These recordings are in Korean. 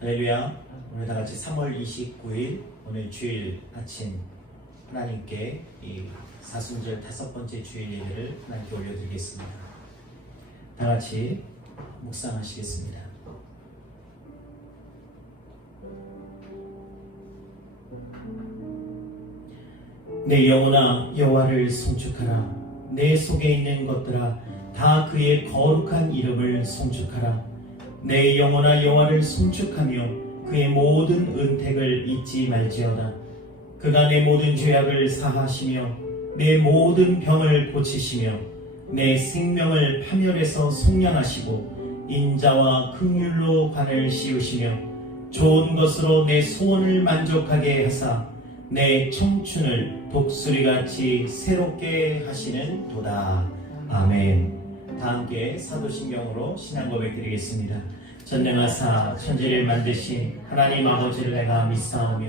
할렐루야. 오늘 다 같이 3월 29일 오늘 주일 아침 하나님께 이 사순절 5번째 주일 예배를 하나님께 올려드리겠습니다. 다 같이 묵상하시겠습니다. 내 영혼아 여호와를 송축하라. 내 속에 있는 것들아 다 그의 거룩한 이름을 송축하라. 내 영혼아 여호와를 송축하며 그의 모든 은택을 잊지 말지어다. 그가 내 모든 죄악을 사하시며 내 모든 병을 고치시며 내 생명을 파멸에서 속량하시고 인자와 긍휼로 관을 씌우시며 좋은 것으로 내 소원을 만족하게 하사 내 청춘을 독수리같이 새롭게 하시는 도다. 아멘. 다 함께 사도신경으로 신앙 고백 드리겠습니다. 전능하사 천지를 만드신 하나님 아버지를 내가 믿사오며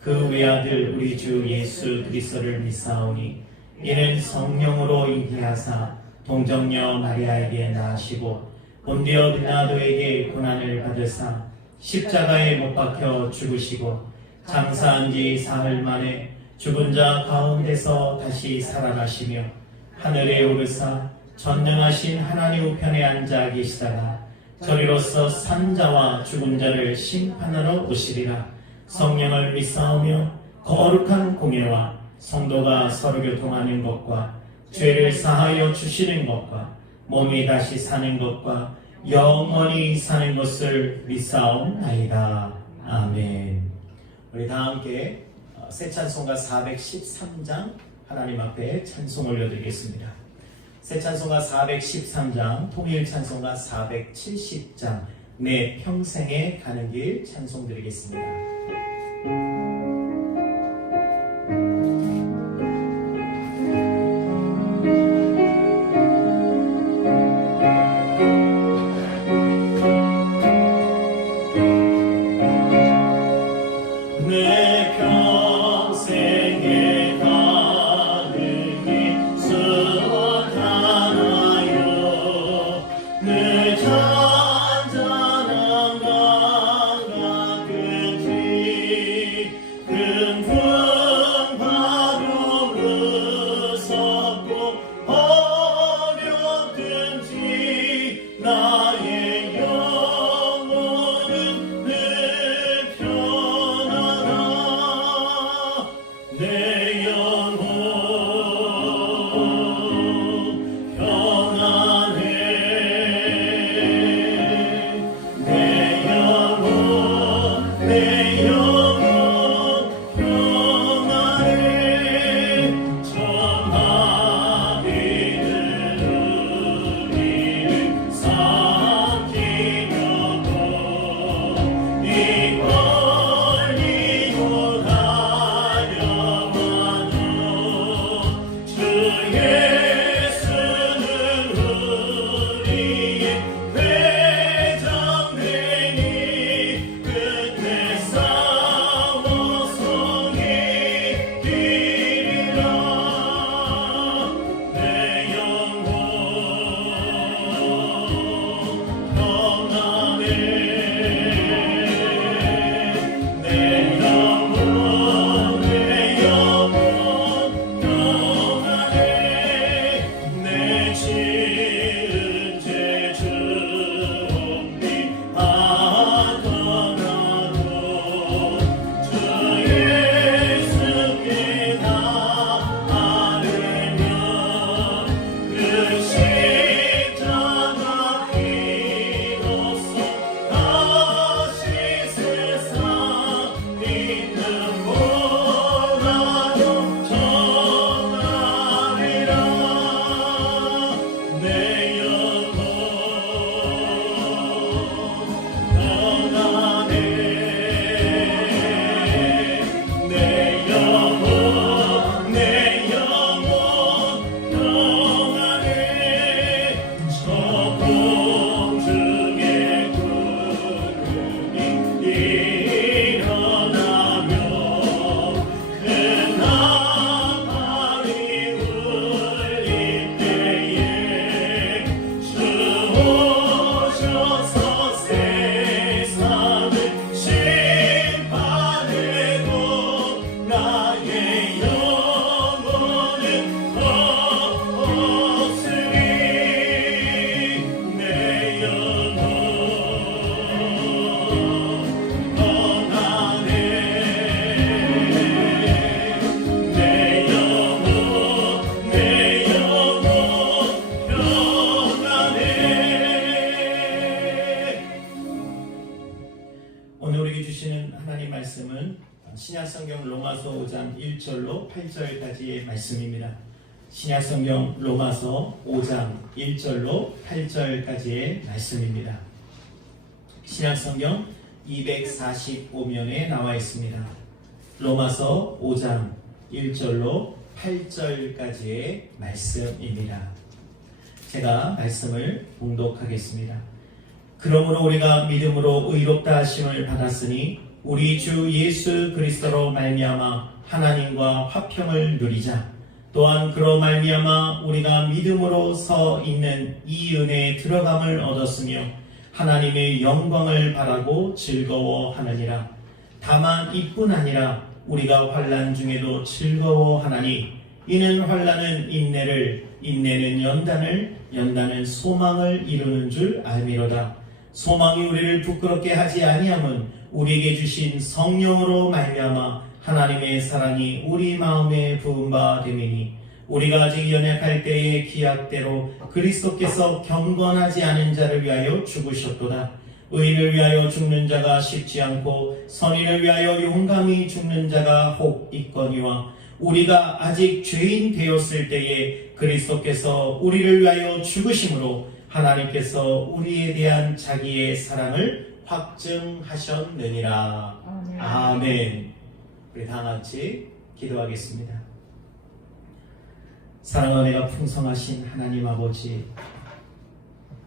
그 외아들 우리 주 예수 그리스도를 믿사오니 이는 성령으로 잉태하사 동정녀 마리아에게 낳으시고 본디오 빌라도에게 고난을 받으사 십자가에 못 박혀 죽으시고 장사한 지 사흘 만에 죽은 자 가운데서 다시 살아나시며 하늘에 오르사 전능하신 하나님 우편에 앉아 계시다가 저리로서 산 자와 죽은 자를 심판하러 오시리라. 성령을 믿사오며 거룩한 공예와 성도가 서로 교통하는 것과 죄를 사하여 주시는 것과 몸이 다시 사는 것과 영원히 사는 것을 믿사옵나이다. 아멘. 우리 다 함께 새 찬송가 413장 하나님 앞에 찬송 올려드리겠습니다. 새 찬송가 413장, 통일 찬송가 470장, 내 평생에 가는 길 찬송 드리겠습니다. 1절로 8절까지의 말씀입니다. 신약성경 로마서 5장 1절로 8절까지의 말씀입니다. 신약성경 245면에 나와 있습니다. 로마서 5장 1절로 8절까지의 말씀입니다. 제가 말씀을 봉독하겠습니다. 그러므로 우리가 믿음으로 의롭다 하심을 받았으니 우리 주 예수 그리스도로 말미암아 하나님과 화평을 누리자. 또한 그로 말미암아 우리가 믿음으로 서 있는 이 은혜에 들어감을 얻었으며 하나님의 영광을 바라고 즐거워하느니라. 다만 이뿐 아니라 우리가 환난 중에도 즐거워하나니 이는 환난은 인내를, 인내는 연단을, 연단은 소망을 이루는 줄 알미로다. 소망이 우리를 부끄럽게 하지 아니함은 우리에게 주신 성령으로 말미암아 하나님의 사랑이 우리 마음에 부은 바 됨이니 우리가 아직 연약할 때의 기약대로 그리스도께서 경건하지 않은 자를 위하여 죽으셨도다. 의인을 위하여 죽는 자가 쉽지 않고 선인을 위하여 용감히 죽는 자가 혹 있거니와 우리가 아직 죄인 되었을 때에 그리스도께서 우리를 위하여 죽으심으로 하나님께서 우리에 대한 자기의 사랑을 확증하셨느니라. 아멘. 우리 다 같이 기도하겠습니다. 사랑과 은혜가 풍성하신 하나님 아버지,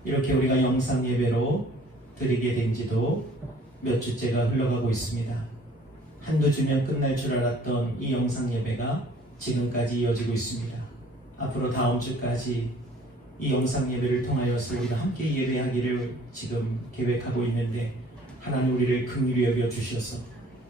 이렇게 우리가 영상 예배로 드리게 된 지도 몇 주째가 흘러가고 있습니다. 한두 주면 끝날 줄 알았던 이 영상 예배가 지금까지 이어지고 있습니다. 앞으로 다음 주까지 이 영상 예배를 통하여서 우리가 함께 예배하기를 지금 계획하고 있는데 하나님 우리를 긍휼히 여겨 주셔서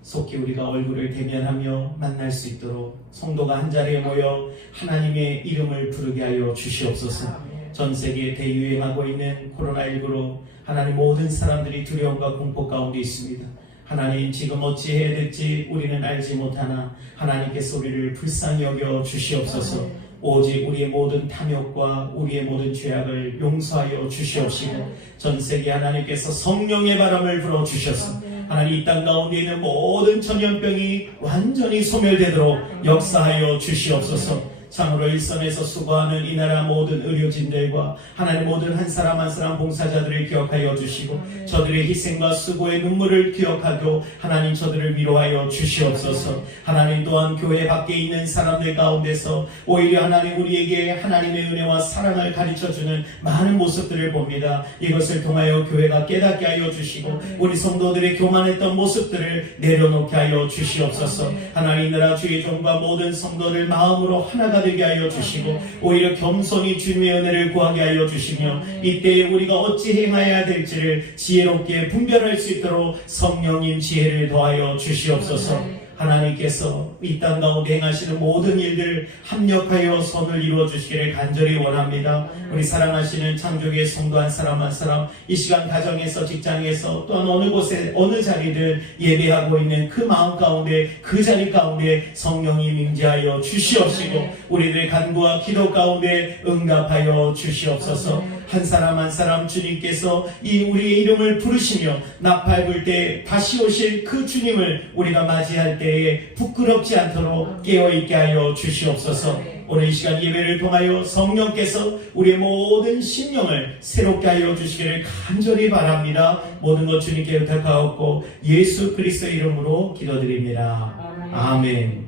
속히 우리가 얼굴을 대면하며 만날 수 있도록 성도가 한자리에 모여 하나님의 이름을 부르게 하여 주시옵소서. 전 세계에 대유행하고 있는 코로나19로 하나님 모든 사람들이 두려움과 공포 가운데 있습니다. 하나님 지금 어찌해야 될지 우리는 알지 못하나 하나님께서 우리를 불쌍히 여겨 주시옵소서. 오직 우리의 모든 탐욕과 우리의 모든 죄악을 용서하여 주시옵시고 전 세계 하나님께서 성령의 바람을 불어 주셔서 하나님 이 땅 가운데 있는 모든 전염병이 완전히 소멸되도록 역사하여 주시옵소서. 참으로 일선에서 수고하는 이 나라 모든 의료진들과 하나님 모든 한 사람 한 사람 봉사자들을 기억하여 주시고 저들의 희생과 수고의 눈물을 기억하고 하나님 저들을 위로하여 주시옵소서. 하나님 또한 교회 밖에 있는 사람들 가운데서 오히려 하나님 우리에게 하나님의 은혜와 사랑을 가르쳐주는 많은 모습들을 봅니다. 이것을 통하여 교회가 깨닫게 하여 주시고 우리 성도들의 교만했던 모습들을 내려놓게 하여 주시옵소서. 하나님 나라 주의 종과 모든 성도들 마음으로 하나가 되게 하여 주시고 오히려 겸손히 주님의 은혜를 구하게 하여 주시며 이때에 우리가 어찌 행하여야 될지를 지혜롭게 분별할 수 있도록 성령님 지혜를 더하여 주시옵소서. 하나님께서 이 땅 가운데 행하시는 모든 일들 합력하여 선을 이루어 주시기를 간절히 원합니다. 우리 사랑하시는 창조의 성도 한 사람 한 사람 이 시간 가정에서 직장에서 또한 어느 곳에 어느 자리를 예배하고 있는 그 마음 가운데 그 자리 가운데 성령이 임재하여 주시옵시고 우리들의 간구와 기도 가운데 응답하여 주시옵소서. 한 사람 한 사람 주님께서 이 우리의 이름을 부르시며 나팔 불 때 다시 오실 그 주님을 우리가 맞이할 때에 부끄럽지 않도록 깨어있게 하여 주시옵소서. 오늘 이 시간 예배를 통하여 성령께서 우리의 모든 심령을 새롭게 하여 주시기를 간절히 바랍니다. 모든 것 주님께 의탁하옵고 예수 그리스도의 이름으로 기도드립니다. 아멘.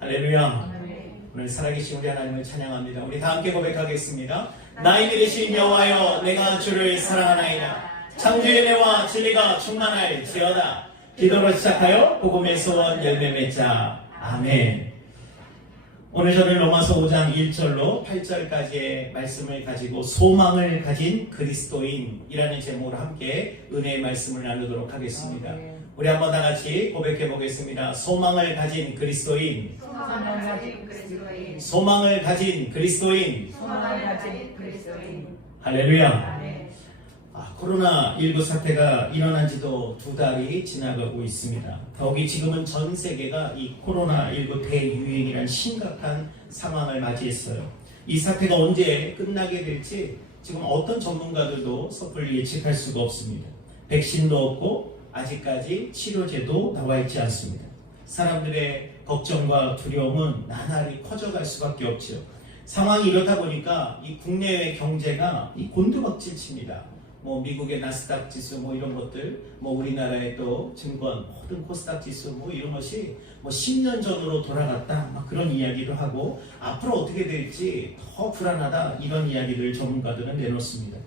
할렐루야. 오늘 살아계신 우리 하나님을 찬양합니다. 우리 다 함께 고백하겠습니다. 나의 믿으신 여호와여 내가 주를 사랑하나이다. 창조의 은혜와 진리가 충만할지어다. 기도로 시작하여 복음의 소원 열매 맺자. 아멘. 오늘 저는 로마서 5장 1절로 8절까지의 말씀을 가지고 소망을 가진 그리스도인이라는 제목으로 함께 은혜의 말씀을 나누도록 하겠습니다. 우리 한번 다 같이 고백해 보겠습니다. 소망을 가진 그리스도인. 소망을 가진 그리스도인. 할렐루야. 코로나19 사태가 일어난 지도 2달이 지나가고 있습니다. 더욱이 지금은 전 세계가 이 코로나19 대유행이라는 심각한 상황을 맞이했어요. 이 사태가 언제 끝나게 될지 지금 어떤 전문가들도 섣불리 예측할 수가 없습니다. 백신도 없고 아직까지 치료제도 나와 있지 않습니다. 사람들의 걱정과 두려움은 나날이 커져갈 수밖에 없죠. 상황이 이렇다 보니까 이 국내외 경제가 이 곤두박질 칩니다. 뭐 미국의 나스닥 지수 뭐 이런 것들, 뭐 우리나라의 또 증권 모든 코스닥 지수 뭐 이런 것이 뭐 10년 전으로 돌아갔다 막 그런 이야기도 하고 앞으로 어떻게 될지 더 불안하다 이런 이야기를 전문가들은 내놓습니다.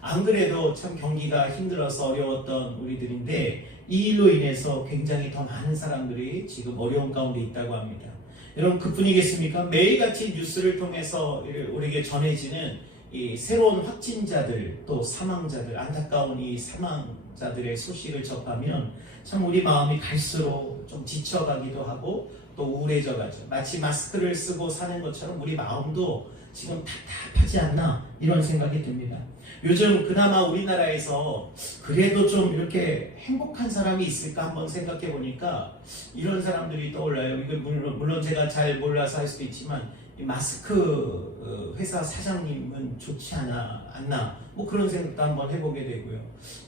안 그래도 참 경기가 힘들어서 어려웠던 우리들인데 이 일로 인해서 굉장히 더 많은 사람들이 지금 어려운 가운데 있다고 합니다. 여러분 그뿐이겠습니까? 매일같이 뉴스를 통해서 우리에게 전해지는 이 새로운 확진자들 또 사망자들 안타까운 이 사망자들의 소식을 접하면 참 우리 마음이 갈수록 좀 지쳐가기도 하고 또 우울해져 가죠. 마치 마스크를 쓰고 사는 것처럼 우리 마음도 지금 답답하지 않나 이런 생각이 듭니다. 요즘 그나마 우리나라에서 그래도 좀 이렇게 행복한 사람이 있을까 한번 생각해 보니까 이런 사람들이 떠올라요. 이거 물론 제가 잘 몰라서 할 수도 있지만 이 마스크 회사 사장님은 좋지 않나 뭐 그런 생각도 한번 해보게 되고요.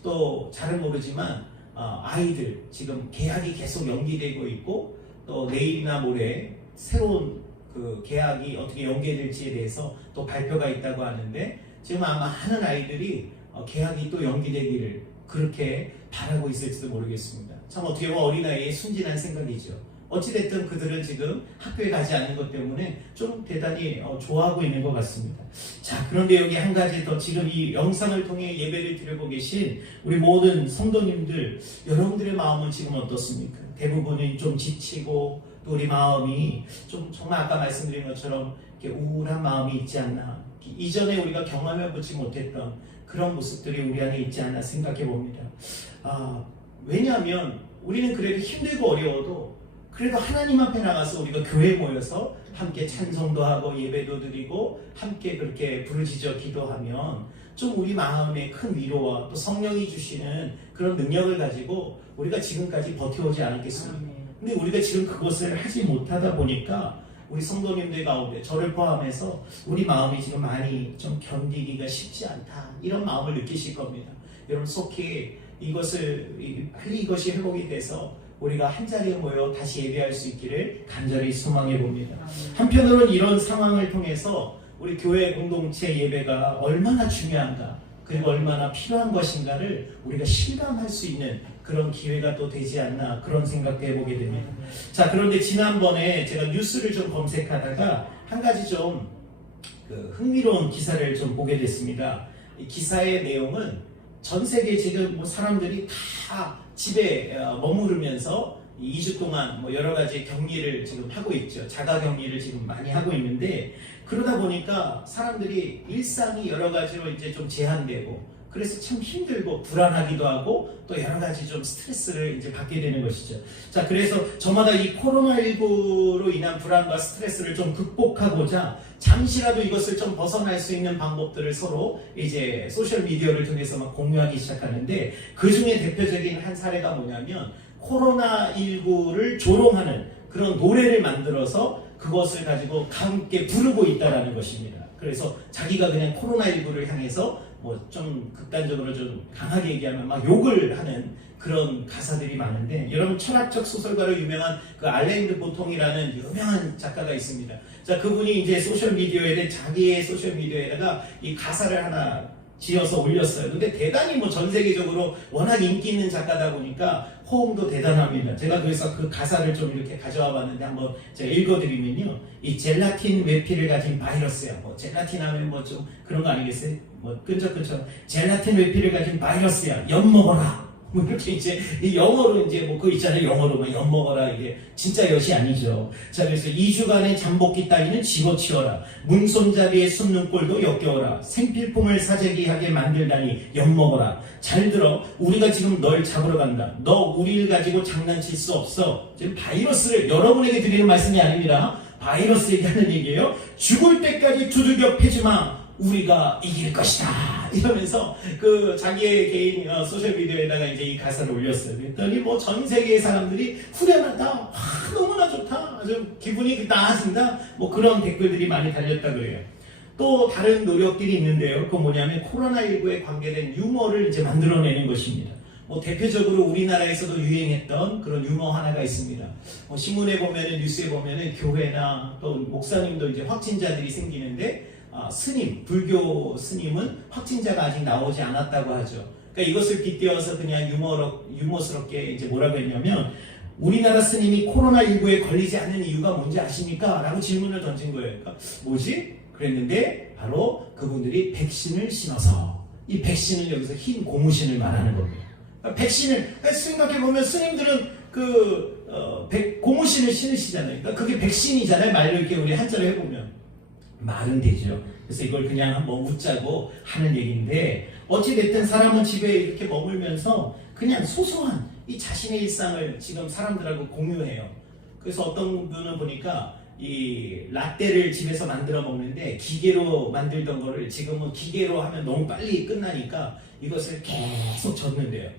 또 잘은 모르지만 아이들 지금 계약이 계속 연기되고 있고 또 내일이나 모레 새로운 그 계약이 어떻게 연계될지에 대해서 또 발표가 있다고 하는데 지금 아마 많은 아이들이 계약이 또 연기되기를 그렇게 바라고 있을지도 모르겠습니다. 참 어떻게 보면 어린아이의 순진한 생각이죠. 어찌됐든 그들은 지금 학교에 가지 않는 것 때문에 좀 대단히 좋아하고 있는 것 같습니다. 자, 그런데 여기 한 가지 더 지금 이 영상을 통해 예배를 드리고 계신 우리 모든 성도님들 여러분들의 마음은 지금 어떻습니까? 대부분이 좀 지치고 또 우리 마음이 좀 정말 아까 말씀드린 것처럼 이렇게 우울한 마음이 있지 않나 이전에 우리가 경험해보지 못했던 그런 모습들이 우리 안에 있지 않나 생각해 봅니다. 왜냐하면 우리는 그래도 힘들고 어려워도 그래도 하나님 앞에 나가서 우리가 교회에 모여서 함께 찬송도 하고 예배도 드리고 함께 그렇게 부르짖어 기도하면 좀 우리 마음에 큰 위로와 또 성령이 주시는 그런 능력을 가지고 우리가 지금까지 버텨오지 않았겠습니까? 근데 우리가 지금 그것을 하지 못하다 보니까 우리 성도님들 가운데 저를 포함해서 우리 마음이 지금 많이 좀 견디기가 쉽지 않다 이런 마음을 느끼실 겁니다. 여러분 속히 이것이 회복이 돼서 우리가 한자리에 모여 다시 예배할 수 있기를 간절히 소망해 봅니다. 한편으로는 이런 상황을 통해서 우리 교회 공동체 예배가 얼마나 중요한가 그리고 얼마나 필요한 것인가를 우리가 실감할 수 있는 그런 기회가 또 되지 않나 그런 생각도 해보게 됩니다. 자, 그런데 지난번에 제가 뉴스를 좀 검색하다가 한 가지 좀 흥미로운 기사를 좀 보게 됐습니다. 이 기사의 내용은 전 세계 지금 뭐 사람들이 다 집에 머무르면서 2주 동안 뭐 여러 가지 격리를 지금 하고 있죠. 자가 격리를 지금 많이 하고 있는데 그러다 보니까 사람들이 일상이 여러 가지로 이제 좀 제한되고 그래서 참 힘들고 불안하기도 하고 또 여러 가지 좀 스트레스를 이제 받게 되는 것이죠. 자, 그래서 저마다 이 코로나19로 인한 불안과 스트레스를 좀 극복하고자 잠시라도 이것을 좀 벗어날 수 있는 방법들을 서로 이제 소셜 미디어를 통해서 막 공유하기 시작하는데 그 중에 대표적인 한 사례가 뭐냐면 코로나19를 조롱하는 그런 노래를 만들어서 그것을 가지고 함께 부르고 있다라는 것입니다. 그래서 자기가 그냥 코로나19를 향해서 뭐 좀 극단적으로 좀 강하게 얘기하면 막 욕을 하는 그런 가사들이 많은데 여러분 철학적 소설가로 유명한 그 알랭 보통이라는 유명한 작가가 있습니다. 자, 그분이 이제 자기의 소셜 미디어에다가 이 가사를 하나 지어서 올렸어요. 근데 대단히 뭐 전 세계적으로 워낙 인기 있는 작가다 보니까 호응도 대단합니다. 제가 그래서 그 가사를 좀 이렇게 가져와 봤는데 한번 제가 읽어드리면요. 이 젤라틴 외피를 가진 바이러스야. 뭐 젤라틴 하면 뭐 좀 그런 거 아니겠어요? 뭐 끈적끈적 젤라틴 외피를 가진 바이러스야. 엿 먹어라. 뭐 이렇게 이제 영어로 이제 뭐 그거 있잖아요. 영어로 막 엿 먹어라. 이게 진짜 엿이 아니죠. 자, 그래서 2주간의 잠복기 따위는 집어치워라. 문손잡이의 숨는 꼴도 역겨워라. 생필품을 사재기하게 만들다니 엿 먹어라. 잘 들어. 우리가 지금 널 잡으러 간다. 너 우리를 가지고 장난칠 수 없어. 지금 바이러스를 여러분에게 드리는 말씀이 아닙니다. 바이러스 얘기하는 얘기예요. 죽을 때까지 두들겨 패지마. 우리가 이길 것이다. 이러면서 그 자기의 개인 소셜 미디어에다가 이제 이 가사를 올렸어요. 그랬더니 뭐 전 세계의 사람들이 후련하다. 너무나 좋다. 아주 기분이 나아진다. 뭐 그런 댓글들이 많이 달렸다 그래요. 또 다른 노력들이 있는데요. 그건 뭐냐면 코로나19에 관계된 유머를 이제 만들어내는 것입니다. 뭐 대표적으로 우리나라에서도 유행했던 그런 유머 하나가 있습니다. 신문에 보면은, 뉴스에 보면은 교회나 또 목사님도 이제 확진자들이 생기는데 스님, 불교 스님은 확진자가 아직 나오지 않았다고 하죠. 그러니까 이것을 빗대어서 그냥 유머스럽게 이제 뭐라고 했냐면, 우리나라 스님이 코로나19에 걸리지 않는 이유가 뭔지 아십니까? 라고 질문을 던진 거예요. 그러니까 뭐지? 그랬는데 바로 그분들이 백신을 신어서, 이 백신을 여기서 흰 고무신을 말하는 겁니다. 그러니까 백신을 생각해보면 스님들은 고무신을 신으시잖아요. 그러니까 그게 백신이잖아요. 말로 이렇게 우리 한자로 해보면 말은 되죠. 그래서 이걸 그냥 한번 웃자고 하는 얘기인데, 어찌됐든 사람은 집에 이렇게 머물면서 그냥 소소한 이 자신의 일상을 지금 사람들하고 공유해요. 그래서 어떤 분은 보니까 이 라떼를 집에서 만들어 먹는데 기계로 만들던 거를 지금은 기계로 하면 너무 빨리 끝나니까 이것을 계속 젓는데요.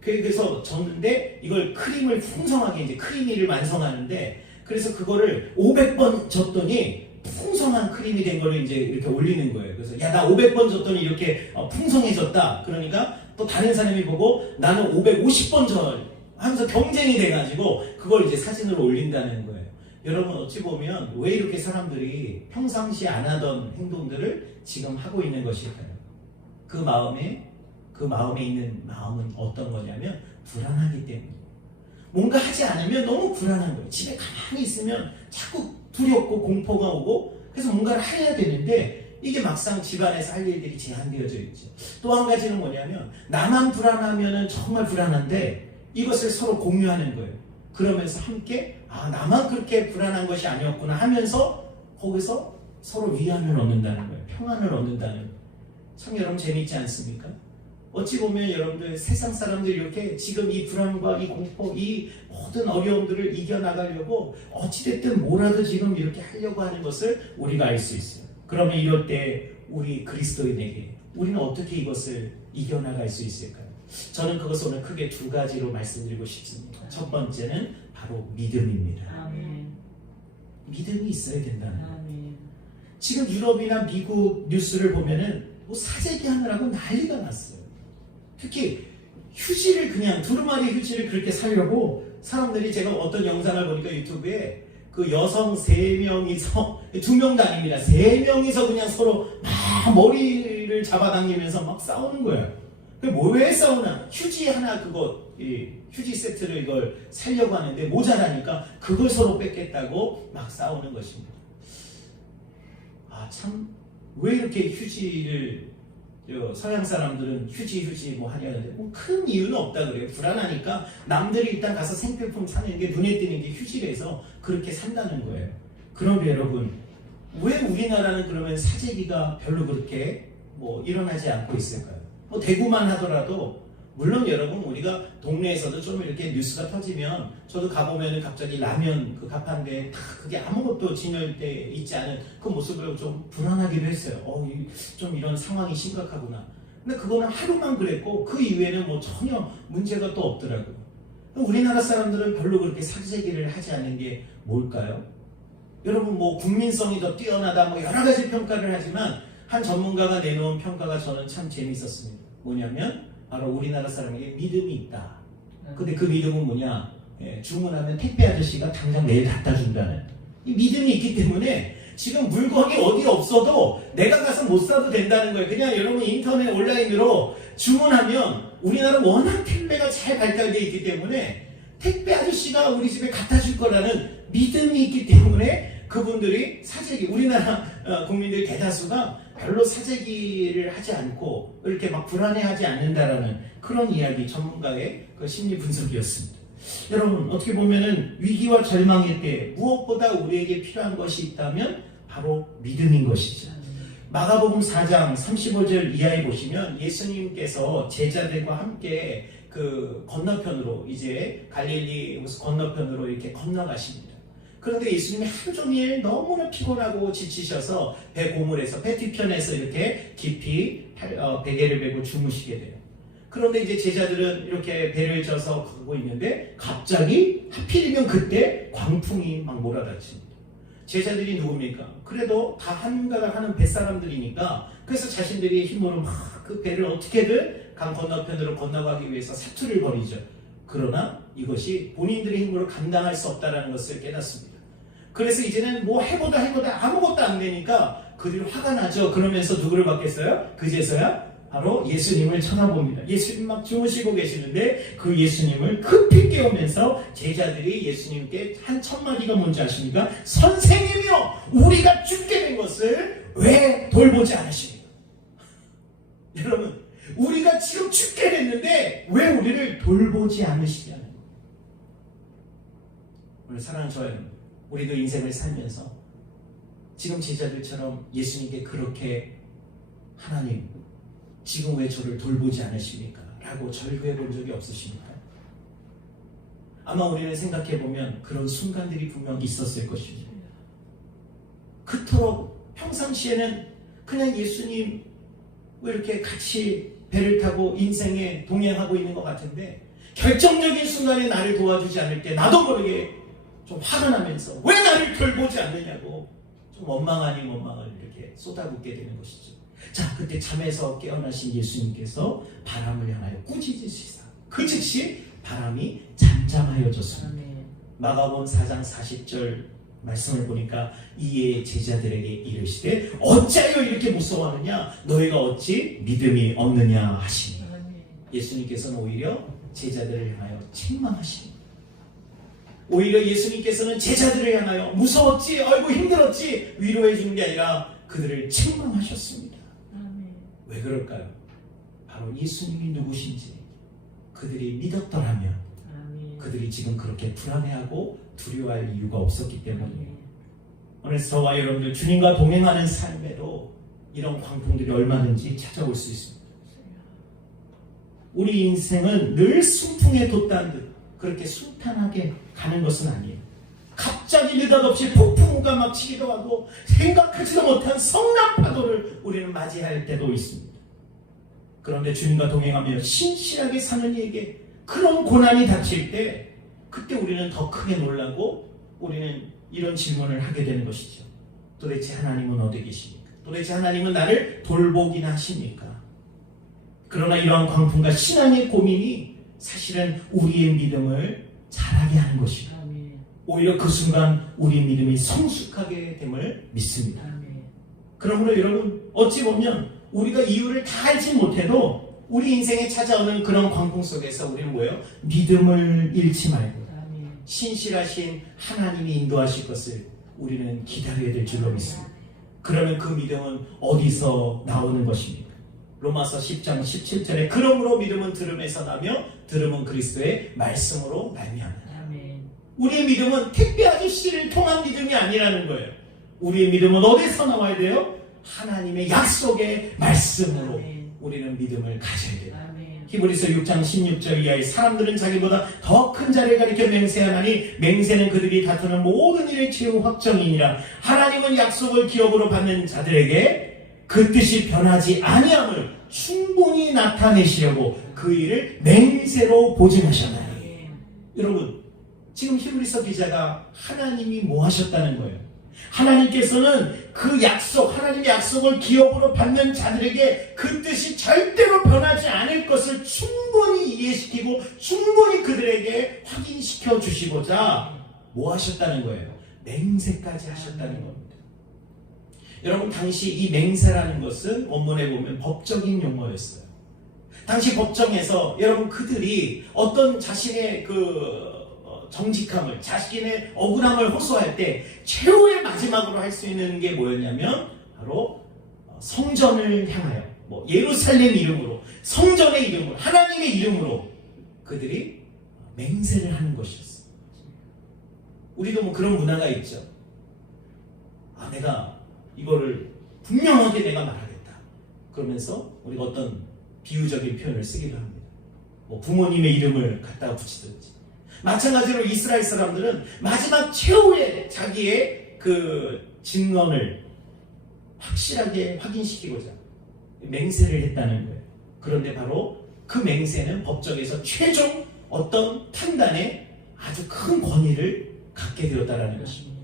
그래서 젓는데 이걸 크림을 풍성하게 이제 크리미를 완성하는데, 그래서 그거를 500번 젓더니 풍성한 크림이 된 거를 이제 이렇게 올리는 거예요. 그래서 야, 나 500번 줬더니 이렇게 풍성해졌다. 그러니까 또 다른 사람이 보고 나는 550번 줘 하면서 경쟁이 돼가지고 그걸 이제 사진으로 올린다는 거예요. 여러분, 어찌 보면 왜 이렇게 사람들이 평상시 안 하던 행동들을 지금 하고 있는 것일까요? 그 마음에 있는 마음은 어떤 거냐면 불안하기 때문이에요. 뭔가 하지 않으면 너무 불안한 거예요. 집에 가만히 있으면 자꾸 두렵고 공포가 오고, 그래서 뭔가를 해야 되는데 이게 막상 집안에서 할 일들이 제한되어져 있죠. 또 한 가지는 뭐냐면, 나만 불안하면 정말 불안한데 이것을 서로 공유하는 거예요. 그러면서 함께 나만 그렇게 불안한 것이 아니었구나 하면서 거기서 서로 위안을 얻는다는 거예요. 평안을 얻는다는 거예요. 참 여러분 재밌지 않습니까? 어찌 보면 여러분들, 세상 사람들이 이렇게 지금 이 불안과 이 공포, 이 모든 어려움들을 이겨나가려고 어찌됐든 뭐라도 지금 이렇게 하려고 하는 것을 우리가 알 수 있어요. 그러면 이럴 때 우리 그리스도인에게 우리는 어떻게 이것을 이겨나갈 수 있을까요? 저는 그것을 오늘 크게 두 가지로 말씀드리고 싶습니다. 첫 번째는 바로 믿음입니다. 아멘. 믿음이 있어야 된다는 거예요. 아멘. 지금 유럽이나 미국 뉴스를 보면은 뭐 사재기 하느라고 난리가 났어요. 특히 휴지를, 그냥 두루마리 휴지를 그렇게 사려고 사람들이, 제가 어떤 영상을 보니까 유튜브에 그 여성 3명이서, 2명도 아닙니다. 3명이서 그냥 서로 막 머리를 잡아당기면서 막 싸우는 거예요. 왜 싸우나? 휴지 하나, 휴지 세트를 이걸 사려고 하는데 모자라니까 그걸 서로 뺏겠다고 막 싸우는 것입니다. 참, 왜 이렇게 휴지를, 서양 사람들은 휴지 뭐 하냐는데 뭐 큰 이유는 없다 그래요. 불안하니까 남들이 일단 가서 생필품 사는 게 눈에 띄는 게 휴지라서 그렇게 산다는 거예요. 그런데 여러분, 왜 우리나라는 그러면 사재기가 별로 그렇게 뭐 일어나지 않고 있을까요? 뭐 대구만 하더라도, 물론 여러분 우리가 동네에서도 좀 이렇게 뉴스가 터지면 저도 가보면은 갑자기 라면 그 가판대에 그게 아무것도 진열돼 있지 않은 그 모습을 좀 불안하기도 했어요. 좀 이런 상황이 심각하구나. 근데 그거는 하루만 그랬고 그 이후에는 뭐 전혀 문제가 또 없더라고요. 우리나라 사람들은 별로 그렇게 사재기를 하지 않는 게 뭘까요? 여러분, 뭐 국민성이 더 뛰어나다 뭐 여러 가지 평가를 하지만 한 전문가가 내놓은 평가가 저는 참 재밌었습니다. 뭐냐면 바로 우리나라 사람에게 믿음이 있다. 근데 그 믿음은 뭐냐? 주문하면 택배 아저씨가 당장 내일 갖다 준다는 이 믿음이 있기 때문에 지금 물건이 어디 없어도 내가 가서 못 사도 된다는 거예요. 그냥 여러분 인터넷 온라인으로 주문하면, 우리나라 워낙 택배가 잘 발달되어 있기 때문에 택배 아저씨가 우리 집에 갖다 줄 거라는 믿음이 있기 때문에 그분들이 사재기, 우리나라 국민들 대다수가 별로 사재기를 하지 않고 이렇게 막 불안해하지 않는다라는 그런 이야기, 전문가의 그 심리 분석이었습니다. 여러분, 어떻게 보면은 위기와 절망일 때 무엇보다 우리에게 필요한 것이 있다면 바로 믿음인 것이죠. 마가복음 4장 35절 이하에 보시면 예수님께서 제자들과 함께 그 건너편으로, 이제 갈릴리 건너편으로 이렇게 건너가십니다. 그런데 예수님이 하루 종일 너무나 피곤하고 지치셔서 배 고물에서, 배 뒤편에서 이렇게 깊이 베개를 메고 주무시게 돼요. 그런데 이제 제자들은 이렇게 배를 져서 가고 있는데 갑자기 하필이면 그때 광풍이 막 몰아닥칩니다. 제자들이 누굽니까? 그래도 다 한가닥 하는 뱃사람들이니까 그래서 자신들이 힘으로 막 그 배를 어떻게든 강 건너편으로 건너가기 위해서 사투를 벌이죠. 그러나 이것이 본인들의 힘으로 감당할 수 없다는 것을 깨닫습니다. 그래서 이제는 뭐 해보다 아무것도 안 되니까 그들이 화가 나죠. 그러면서 누구를 받겠어요? 그제서야 바로 예수님을 쳐다봅니다. 예수님 막 주무시고 계시는데 그 예수님을 급히 깨우면서 제자들이 예수님께 한 첫 마디가 뭔지 아십니까? 선생님이요, 우리가 죽게 된 것을 왜 돌보지 않으십니까? 여러분, 우리가 지금 죽게 됐는데 왜 우리를 돌보지 않으시냐는 거예요. 오늘 사랑하는 저는 우리도 인생을 살면서 지금 제자들처럼 예수님께 그렇게 하나님 지금 왜 저를 돌보지 않으십니까? 라고 절규해 본 적이 없으십니까? 아마 우리는 생각해보면 그런 순간들이 분명 있었을 것입니다. 그토록 평상시에는 그냥 예수님 왜 이렇게 같이 배를 타고 인생에 동행하고 있는 것 같은데 결정적인 순간에 나를 도와주지 않을 때 나도 모르게 좀 화가 나면서 왜 나를 돌보지 않느냐고 좀 원망 아닌 원망을 이렇게 쏟아붓게 되는 것이죠. 자, 그때 잠에서 깨어나신 예수님께서 바람을 향하여 꾸짖으시사 그 즉시 바람이 잠잠하여졌습니다. 마가복음 4장 40절 말씀을 보니까 이에 제자들에게 이르시되 어찌하여 이렇게 무서워하느냐 너희가 어찌 믿음이 없느냐 하시니 예수님께서는 오히려 제자들을 향하여 책망하십니다. 오히려 예수님께서는 제자들을 향하여 무서웠지 아이고 힘들었지 위로해 주는 게 아니라 그들을 책망하셨습니다. 왜 그럴까요? 바로 예수님이 누구신지 그들이 믿었더라면 그들이 지금 그렇게 불안해하고 두려워할 이유가 없었기 때문이에요. 오늘 저와 여러분들 주님과 동행하는 삶에도 이런 광풍들이 얼마든지 찾아올 수 있습니다. 우리 인생은 늘 순풍에 돛단 듯 그렇게 순탄하게 가는 것은 아니에요. 갑자기 느닷없이 폭풍우가 막 치기도 하고 생각하지도 못한 성난 파도를 우리는 맞이할 때도 있습니다. 그런데 주님과 동행하며 신실하게 사는 이에게 그런 고난이 닥칠 때 그때 우리는 더 크게 놀라고 우리는 이런 질문을 하게 되는 것이죠. 도대체 하나님은 어디 계십니까? 도대체 하나님은 나를 돌보긴 하십니까? 그러나 이러한 광풍과 신앙의 고민이 사실은 우리의 믿음을 자라게 하는 것이죠. 오히려 그 순간 우리의 믿음이 성숙하게 됨을 믿습니다. 그러므로 여러분 어찌 보면 우리가 이유를 다 알지 못해도 우리 인생에 찾아오는 그런 광풍 속에서 우리는 뭐예요? 믿음을 잃지 말고 신실하신 하나님이 인도하실 것을 우리는 기다려야 될 줄로 믿습니다. 그러면 그 믿음은 어디서 나오는 것입니까? 로마서 10장 17절에 그러므로 믿음은 들음에서 나며 들음은 그리스도의 말씀으로 말미암는다. 우리의 믿음은 택배 아저씨를 통한 믿음이 아니라는 거예요. 우리의 믿음은 어디서 나와야 돼요? 하나님의 약속의 말씀으로 우리는 믿음을 가져야 돼요. 히브리서 6장 16절 이하의 사람들은 자기보다 더 큰 자를 가리켜 맹세하나니 맹세는 그들이 다투는 모든 일의 최후 확정이니라. 하나님은 약속을 기업으로 받는 자들에게 그 뜻이 변하지 아니함을 충분히 나타내시려고 그 일을 맹세로 보증하셨나니. 여러분 지금 히브리서 기자가 하나님이 뭐 하셨다는 거예요? 하나님께서는 그 약속, 하나님의 약속을 기업으로 받는 자들에게 그 뜻이 절대로 변하지 않을 것을 충분히 이해시키고 충분히 그들에게 확인시켜 주시고자 뭐 하셨다는 거예요? 맹세까지 하셨다는 겁니다. 여러분 당시 이 맹세라는 것은 원문에 보면 법적인 용어였어요. 당시 법정에서 여러분 그들이 어떤 자신의 정직함을, 자신의 억울함을 호소할 때 최후의 마지막으로 할 수 있는 게 뭐였냐면 바로 성전을 향하여 예루살렘 이름으로, 성전의 이름으로, 하나님의 이름으로 그들이 맹세를 하는 것이었어요. 우리도 그런 문화가 있죠. 내가 이거를 분명하게 내가 말하겠다. 그러면서 우리가 어떤 비유적인 표현을 쓰기도 합니다. 부모님의 이름을 갖다가 붙이든지. 마찬가지로 이스라엘 사람들은 마지막 최후의 자기의 그 진언을 확실하게 확인시키고자 맹세를 했다는 거예요. 그런데 바로 그 맹세는 법정에서 최종 어떤 판단에 아주 큰 권위를 갖게 되었다는 것입니다.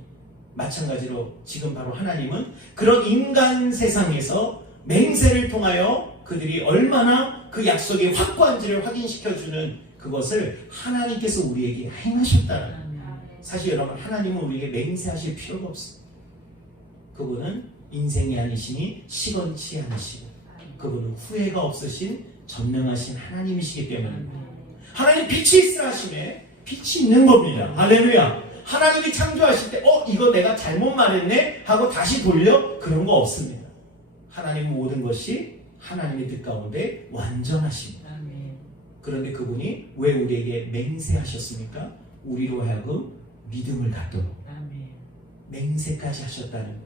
마찬가지로 지금 바로 하나님은 그런 인간 세상에서 맹세를 통하여 그들이 얼마나 그 약속의 확고한지를 확인시켜주는 그것을 하나님께서 우리에게 행하셨다는 거예요. 사실 여러분, 하나님은 우리에게 맹세하실 필요가 없어요. 그분은 인생이 아니시니 시건치 않으시고 그분은 후회가 없으신 전능하신 하나님이시기 때문입니다. 하나님 빛이 있으라 하시네. 빛이 있는 겁니다. 할렐루야. 하나님이 창조하실 때 이거 내가 잘못 말했네 하고 다시 돌려? 그런 거 없습니다. 하나님은 모든 것이 하나님의 뜻 가운데 완전하십니다. 그런데 그분이 왜 우리에게 맹세하셨습니까? 우리로 하여금 믿음을 갖도록 맹세까지 하셨다는 거예요.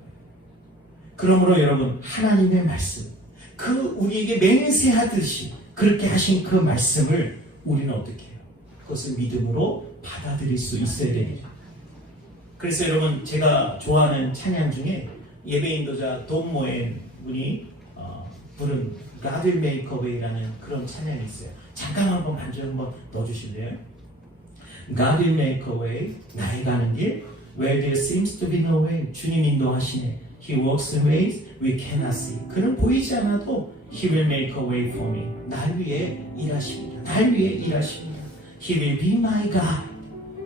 그러므로 여러분, 하나님의 말씀, 그 우리에게 맹세하듯이 그렇게 하신 그 말씀을 우리는 어떻게 해요? 그것을 믿음으로 받아들일 수 있어야 됩니다. 그래서 여러분, 제가 좋아하는 찬양 중에 예배 인도자 돈 모엔 분이 부른 God will make a way라는 그런 찬양이 있어요. 잠깐 한번 반주 한번 넣어주실래요? God will make a way, 나의 가는 길, where there seems to be no way. 주님 인도하시네. He walks in ways we cannot see. 그는 보이지 않아도 He will make a way for me. 날 위해 일하십니다. 날 위해 일하십니다. He will be my God.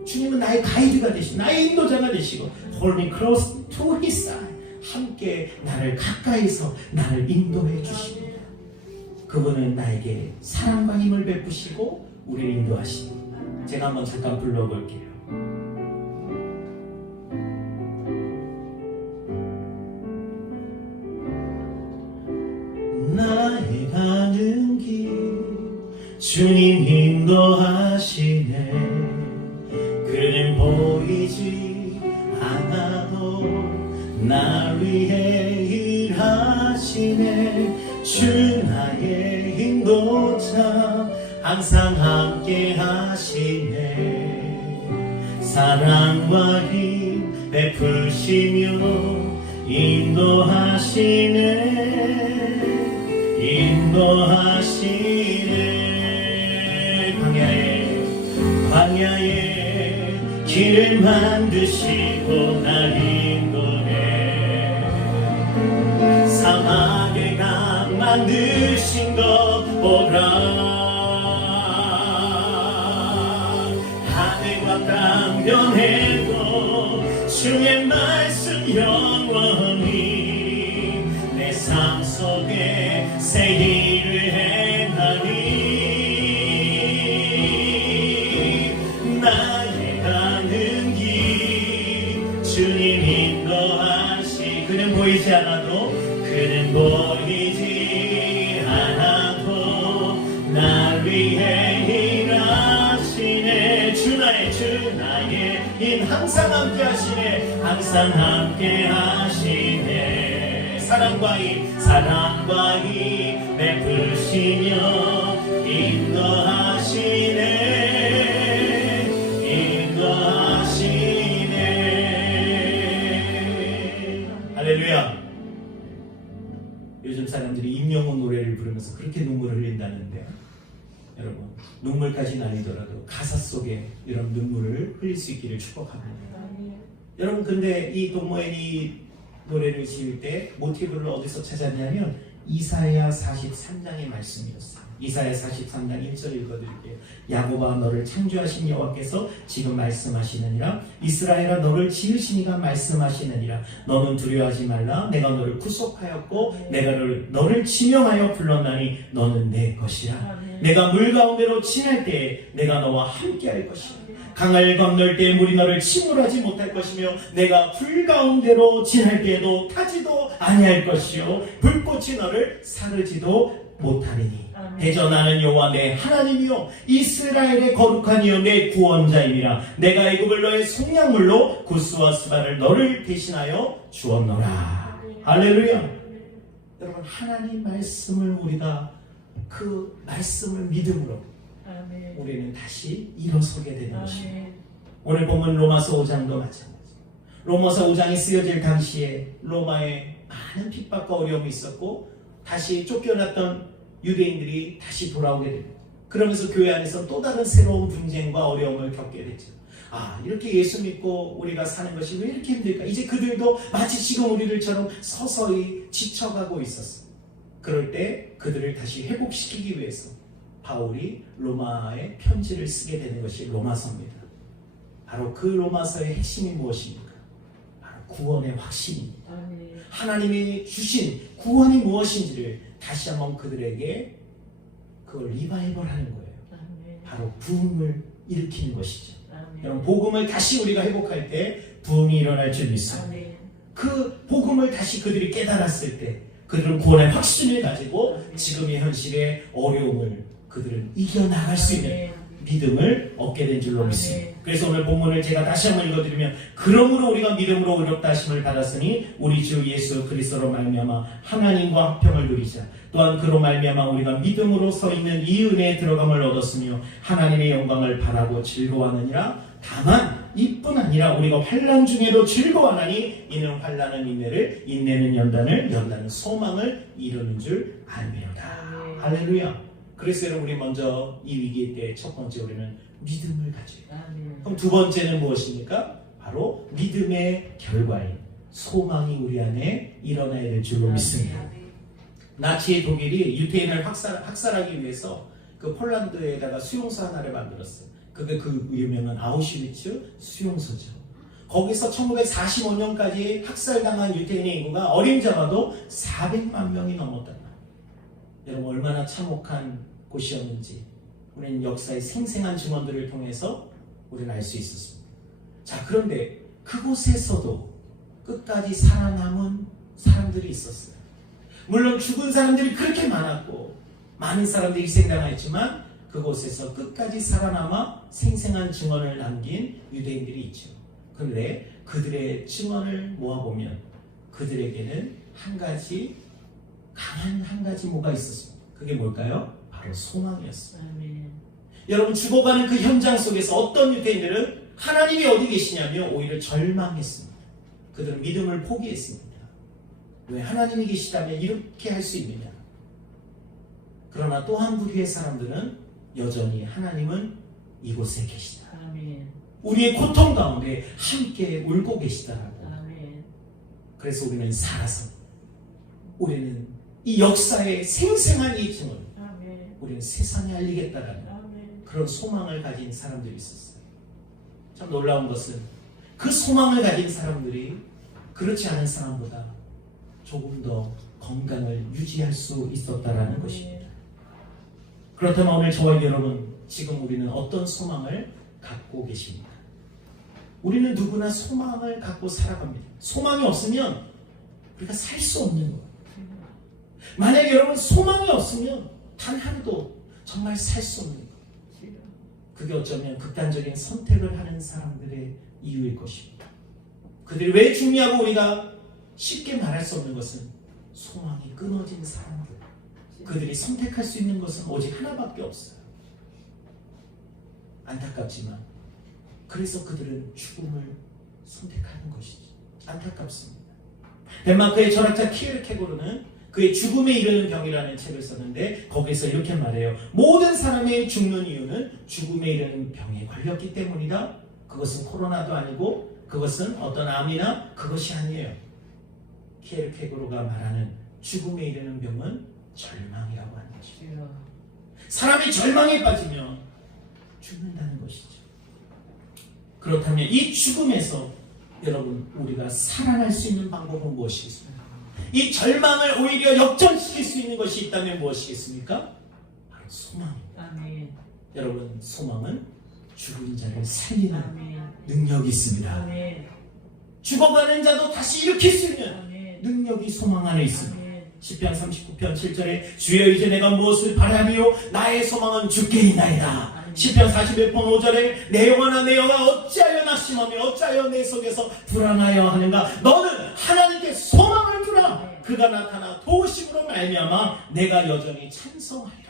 주님은 나의 가이드가 되시고 나의 인도자가 되시고 hold me close to His side. 함께 나를 가까이서 나를 인도해 주십니다. 그분은 나에게 사랑과 힘을 베푸시고 우리를 인도하십니다. 제가 한번 잠깐 불러볼게요. 나의 가는 길 주님 인도하시네. 그는 보이지 않아도 날 위해 일하시네. 주 나의 인도자 항상 함께 하시네. 사랑과 힘 베푸시며 인도하시네. 인도하시네. 광야에 길을 만드시고 날 인도해. 사막에 강 만드신 것 보라. 하늘과 땅 변해도 주의 말씀 영원히 내 삶 속에 새 일을 행하니. 나의 가는 길 주님 인도하시. 그는 보이지 않아도 날 위해 일하시네. 주 나의 인 항상 함께 하시네. 항상 함께 하시네. 사랑과 힘 베푸시며 인도하시네. 할렐루야. 요즘 사람들이 임영웅 노래를 부르면서 그렇게 눈물을 흘린다는데, 여러분, 눈물까지는 아니더라도 가사 속에 이런 눈물을 흘릴 수 있기를 축복합니다. 여러분, 근데 이 돈모엔이 노래를 지을 때 모티브를 어디서 찾았냐면 이사야 43장의 말씀이었어요. 이사야 43장 1절 읽어드릴게요. 야곱아, 너를 창조하신 여호와께서 지금 말씀하시느니라. 이스라엘아, 너를 지으시니가 말씀하시느니라. 너는 두려워하지 말라. 내가 너를 구속하였고 내가 너를 지명하여 불렀나니 너는 내 것이라. 내가 물 가운데로 지날 때에 내가 너와 함께할 것이라. 강을 건널 때 물이 너를 침몰하지 못할 것이며 내가 불 가운데로 지날 때에도 타지도 아니할 것이요 불꽃이 너를 사르지도 못하리니. 대저 나는 여호와 내 하나님이요 이스라엘의 거룩한 이요 내 구원자이니라. 내가 애굽을 너의 속량물로 구스와 스바를 너를 대신하여 주었노라. 할렐루야. 여러분, 하나님 말씀을 우리가 그 말씀을 믿음으로 우리는 다시 일어서게 되는 것입니다. 오늘 보면 로마서 5장도 마찬가지입니다. 로마서 5장이 쓰여질 당시에 로마에 많은 핍박과 어려움이 있었고 다시 쫓겨났던 유대인들이 다시 돌아오게 됩니다. 그러면서 교회 안에서 또 다른 새로운 분쟁과 어려움을 겪게 됐죠. 이렇게 예수 믿고 우리가 사는 것이 왜 이렇게 힘들까? 이제 그들도 마치 지금 우리들처럼 서서히 지쳐가고 있었어. 그럴 때 그들을 다시 회복시키기 위해서 바울이 로마에 편지를 쓰게 되는 것이 로마서입니다. 바로 그 로마서의 핵심이 무엇입니까? 바로 구원의 확신입니다. 하나님이 주신 구원이 무엇인지를 다시 한번 그들에게 그걸 리바이벌하는 거예요. 바로 부흥을 일으키는 것이죠. 여러분, 복음을 다시 우리가 회복할 때 부흥이 일어날 줄 믿습니다. 그 복음을 다시 그들이 깨달았을 때 그들은 구원의 확신을 가지고 지금의 현실의 어려움을 그들은 이겨나갈 수 있는 믿음을 얻게 된 줄로 믿습니다. 그래서 오늘 본문을 제가 다시 한번 읽어드리면, 그러므로 우리가 믿음으로 의롭다 하심을 받았으니 우리 주 예수 그리스도로 말미암아 하나님과 화평을 누리자. 또한 그로 말미암아 우리가 믿음으로 서 있는 이 은혜에 들어감을 얻었으며 하나님의 영광을 바라고 즐거워하느니라. 다만 이뿐 아니라 우리가 환난 중에도 즐거워하나니 이는 환난은 인내를, 인내는 연단을, 연단은 소망을 이루는 줄 알미로다. 할렐루야. 그래서 여러분, 우리 먼저 이 위기 때 첫 번째 우리는 믿음을 가져요. 그럼 두 번째는 무엇입니까? 바로 믿음의 결과인 소망이 우리 안에 일어나야 될 줄로 믿습니다. 나치 독일이 유태인을 학살하기 위해서 그 폴란드에다가 수용소 하나를 만들었어요. 그게 그 유명한 아우슈비츠 수용소죠. 거기서 1945년까지 학살당한 유태인의 인구가 어림잡아도 400만 명이 넘었다. 여러분, 얼마나 참혹한 곳이었는지 우리는 역사의 생생한 증언들을 통해서 우리는 알 수 있었습니다. 자, 그런데 그곳에서도 끝까지 살아남은 사람들이 있었어요. 물론 죽은 사람들이 그렇게 많았고 많은 사람들이 희생당했지만 그곳에서 끝까지 살아남아 생생한 증언을 남긴 유대인들이 있죠. 그런데 그들의 증언을 모아보면 그들에게는 강한 한 가지 뭐가 있었습니다. 그게 뭘까요? 바로 소망이었어요. 여러분, 죽어가는 그 현장 속에서 어떤 유대인들은 하나님이 어디 계시냐며 오히려 절망했습니다. 그들은 믿음을 포기했습니다. 왜? 하나님이 계시다면 이렇게 할 수 있느냐. 그러나 또 한 부류의 사람들은 여전히 하나님은 이곳에 계시다. 우리의 고통 가운데 함께 울고 계시다라고. 그래서 우리는 살아서 우리는 이 역사의 생생한 이 증언, 우리는 세상에 알리겠다라는 그런 소망을 가진 사람들이 있었어요. 참 놀라운 것은 그 소망을 가진 사람들이 그렇지 않은 사람보다 조금 더 건강을 유지할 수 있었다라는 것입니다. 그렇다면 오늘 저와 여러분, 지금 우리는 어떤 소망을 갖고 계십니까? 우리는 누구나 소망을 갖고 살아갑니다. 소망이 없으면 우리가 살 수 없는 거예요. 만약에 여러분 소망이 없으면 단 하루도 정말 살 수 없는 거예요. 그게 어쩌면 극단적인 선택을 하는 사람들의 이유일 것입니다. 그들이 왜 중요하고 우리가 쉽게 말할 수 없는 것은 소망이 끊어진 사람들. 그들이 선택할 수 있는 것은 오직 하나밖에 없어요. 안타깝지만 그래서 그들은 죽음을 선택하는 것이죠. 안타깝습니다. 덴마크의 철학자 키르케고르는 그의 죽음에 이르는 병이라는 책을 썼는데 거기서 이렇게 말해요. 모든 사람이 죽는 이유는 죽음에 이르는 병에 걸렸기 때문이다. 그것은 코로나도 아니고 그것은 어떤 암이나 그것이 아니에요. 키르케고르가 말하는 죽음에 이르는 병은 절망이라고 하는 것이죠. 사람이 절망에 빠지면 죽는다는 것이죠. 그렇다면 이 죽음에서 여러분, 우리가 살아날 수 있는 방법은 무엇이겠습니까? 이 절망을 오히려 역전시킬 수 있는 것이 있다면 무엇이겠습니까? 바로 소망입니다. 여러분, 소망은 죽은 자를 살리는 능력이 있습니다. 죽어가는 자도 다시 일으킬 수 있는 능력이 소망 안에 있습니다. 시편 39편 7절에 주여 이제 내가 무엇을 바라리요 나의 소망은 주께 있나이다. 시편 41편 5절에 내 영혼아 내 영혼아 어찌하여 낙심하며 어찌하여 내 속에서 불안하여 하는가. 너는 하나님께 소망을 두라. 그가 나타나 도우심으로 말미암아 내가 여전히 찬송하리라.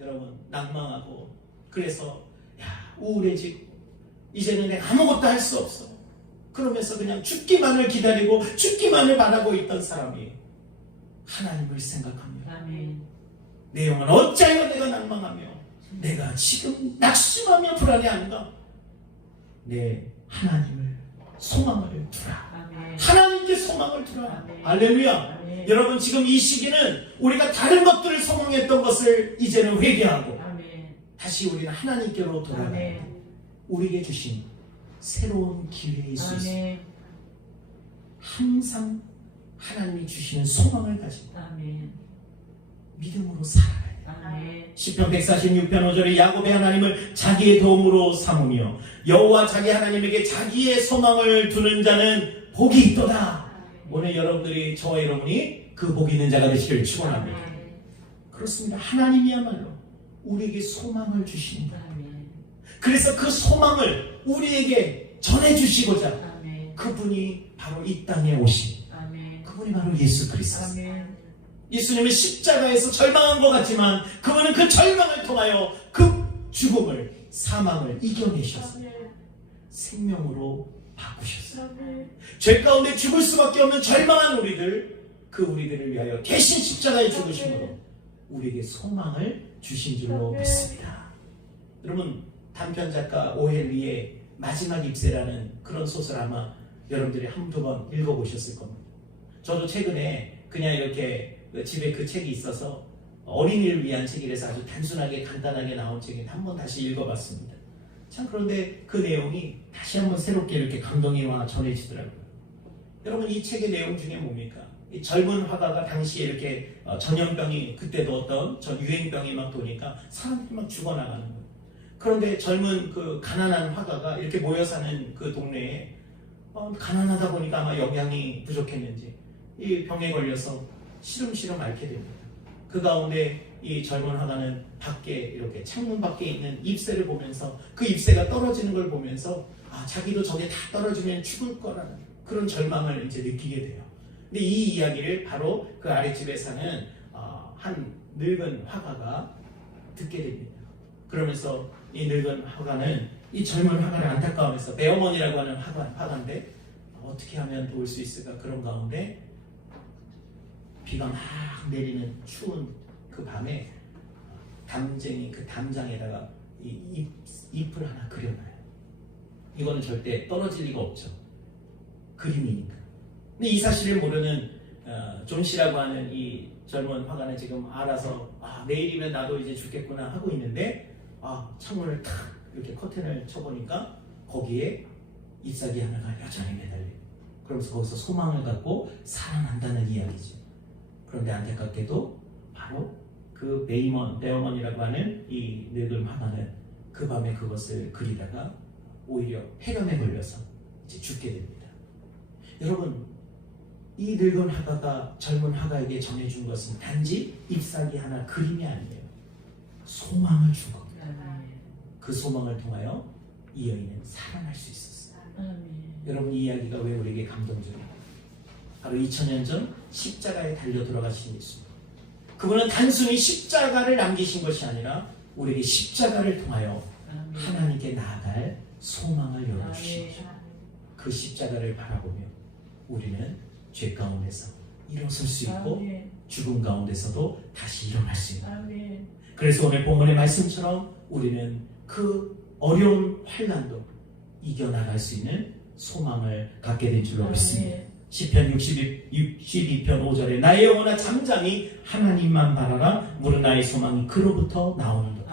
여러분, 낭망하고 그래서 우울해지고 이제는 내가 아무것도 할 수 없어. 그러면서 그냥 죽기만을 기다리고 죽기만을 바라고 있던 사람이 하나님을 생각하며 내 영혼 어찌하여 내가 낭망하며 내가 지금 낙심하며 불안해하는가. 내 하나님을 소망을 두라. 아멘. 하나님께 소망을 두라. 아멘. 할렐루야. 아멘. 여러분 지금 이 시기는 우리가 다른 것들을 소망했던 것을 이제는 회개하고 아멘. 다시 우리는 하나님께로 돌아가야 돼. 아멘. 우리에게 주신 새로운 기회일 수 있습니다. 아멘. 항상 하나님이 주시는 소망을 가지고 아멘. 믿음으로 살아야 돼요. 아멘. 시편 146편 5절에 야곱의 하나님을 자기의 도움으로 삼으며 여호와 자기 하나님에게 자기의 소망을 두는 자는 복이 있도다. 오늘 여러분들이 저와 여러분이 그 복 있는 자가 되시기를 축원합니다. 그렇습니다. 하나님이야말로 우리에게 소망을 주십니다. 아멘. 그래서 그 소망을 우리에게 전해주시고자 아멘. 그분이 바로 이 땅에 오신 아멘. 그분이 바로 예수 그리스도입니다. 아멘. 예수님은 십자가에서 절망한 것 같지만 그분은 그 절망을 통하여 그 죽음을 사망을 이겨내셨어요. 생명으로 바꾸셨어요. 죄 가운데 죽을 수밖에 없는 절망한 우리들을 위하여 대신 십자가에 죽으심으로 우리에게 소망을 주신 줄로 믿습니다. 여러분 단편 작가 오헬리의 마지막 입새라는 그런 소설 아마 여러분들이 한두 번 읽어보셨을 겁니다. 저도 최근에 그냥 이렇게 집에 그 책이 있어서 어린이를 위한 책이라서 아주 단순하게 간단하게 나온 책인데 한번 다시 읽어봤습니다. 참 그런데 그 내용이 다시 한번 새롭게 이렇게 감동이와 전해지더라고요. 여러분 이 책의 내용 중에 뭡니까? 이 젊은 화가가 당시에 이렇게 전염병이 그때도 어떤 전 유행병이 막 도니까 사람들이 막 죽어나가는 거예요. 그런데 젊은 그 가난한 화가가 이렇게 모여 사는 그 동네에 가난하다 보니까 아마 영양이 부족했는지 이 병에 걸려서 시름시름 앓게 됩니다. 그 가운데 이 젊은 화가는 밖에 이렇게 창문 밖에 있는 잎새를 보면서 그 잎새가 떨어지는 걸 보면서 자기도 저게 다 떨어지면 죽을 거라는 그런 절망을 이제 느끼게 돼요. 근데 이 이야기를 바로 그 아랫집에 사는 한 늙은 화가가 듣게 됩니다. 그러면서 이 늙은 화가는 이 젊은 화가를 안타까워하면서 배어머니라고 하는 화가인데 어떻게 하면 도울 수 있을까 그런 가운데 비가 막 내리는 추운 그 밤에 담쟁이 그 담장에다가 이 잎을 하나 그려놔요. 이거는 절대 떨어질 리가 없죠. 그림이니까. 근데 이 사실을 모르는 존 씨라고 하는 이 젊은 화가는 지금 알아서 내일이면 나도 이제 죽겠구나 하고 있는데 창문을 탁 이렇게 커튼을 쳐보니까 거기에 잎사귀 하나가 여전히 매달려요. 그러면서 거기서 소망을 갖고 살아난다는 이야기죠. 그런데 안타깝게도 바로 그 베어먼이라고 하는 이 늙은 화가는 그 밤에 그것을 그리다가 오히려 폐렴에 걸려서 이제 죽게 됩니다. 여러분 이 늙은 화가가 젊은 화가에게 전해준 것은 단지 잎사귀 하나 그림이 아니에요. 소망을 준 겁니다. 그 소망을 통하여 이 여인은 살아날 수 있었어요. 여러분 이 이야기가 왜 우리에게 감동적이에요? 바로 2000년 전 십자가에 달려 돌아가신 예수. 그분은 단순히 십자가를 남기신 것이 아니라 우리에게 십자가를 통하여 하나님께 나아갈 소망을 열어주십시오. 그 십자가를 바라보며 우리는 죄 가운데서 일어설 수 있고 죽음 가운데서도 다시 일어날 수 있는. 그래서 오늘 본문의 말씀처럼 우리는 그 어려운 환난도 이겨나갈 수 있는 소망을 갖게 된 줄로 믿습니다. 시편 62편 5절에 나의 영혼아 잠잠히 하나님만 바라라 무릇 나의 소망이 그로부터 나오는도다.